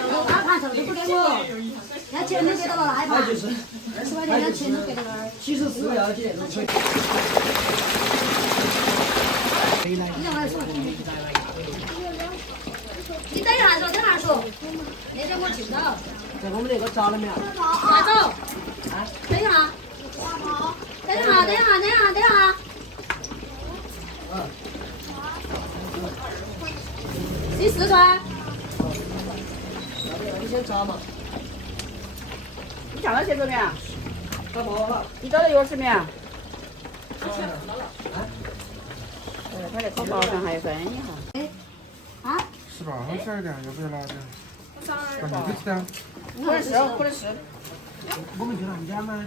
2盘肉都不给我，要钱都给到了那一盘，20块钱要钱都给到那儿。74个要紧。你让我说，你等一下说，等一下说，那天我听不到。在我们那个找了没有？拿走。啊？等一下。等一下，等一下，等一下，等一下。14块。你先查嘛。你看到写着没有？打包了。你找到钥匙没有？拿了。他在口包上还有分一下。啊18号小一点，要不要拿点？把那个吃掉。可能是，可能是。我们去他们家买。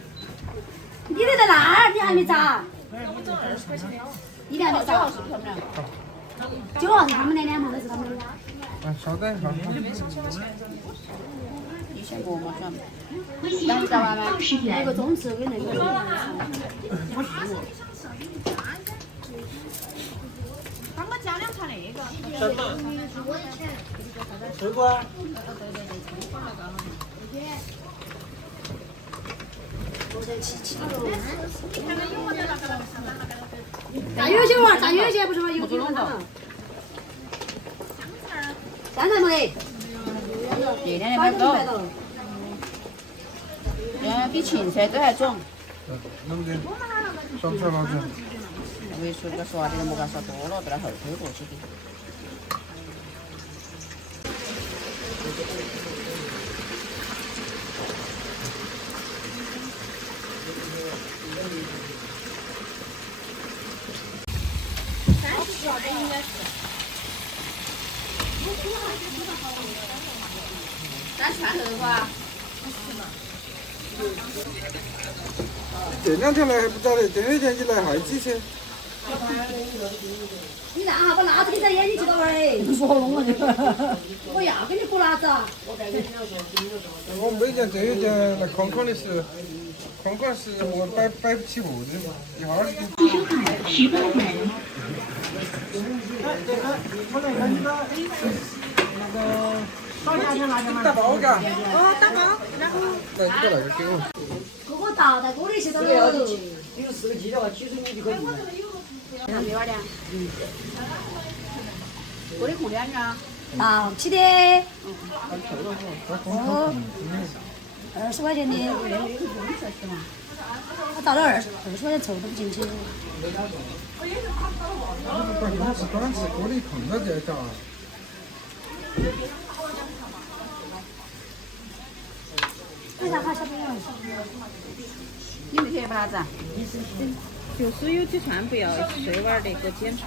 你的在那儿，你还没查？你还没查？9号是他们的，2盘都是他们的。稍等一下。你先给我们转。然后你知道吗？那个中式跟那个。帮我加2盘那个。什么？10块。炸有些娃，炸有些不是吗？有几碗了。3才没得。这两买走。比芹菜都还重。能不能？少不少老子？我说这个说话的莫干说多了，在那后推过去的。30盘头发。这2天来还不晓得，这2天一来还几千。你让下把辣子给在眼睛去到玩儿。说弄了你。我要给你补辣子啊。我每件这一件来框框的是，框框是我摆不起货的，一下子就。18元。我那个你个那个烧鸭就拿去买。打包嘎。打包，然后。来，你把那个给我。给我倒在锅里去到了。你有4个鸡的话，70米就可以用了。让没娃的。锅里空点啊。倒起的。哦。20块钱的。我倒了20块钱凑都不进去。短吃锅里空了再炸。为啥怕小朋友？你没贴把子啊？就是有几串不要碎碗的，给剪成。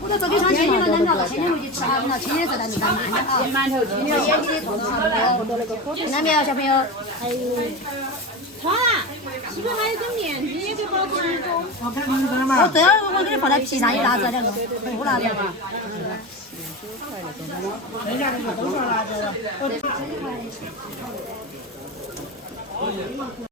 我都做给上千年了，咱们要到千年回去吃哈，那千年在咱这上面啊。馒头今天眼睛痛差不多。那边小朋友，还有。好啦，是不是还有个面筋也给包装一个？哦，对了，我给你放在皮上，有辣子2个，不辣子嘛。剩下的就都是辣子。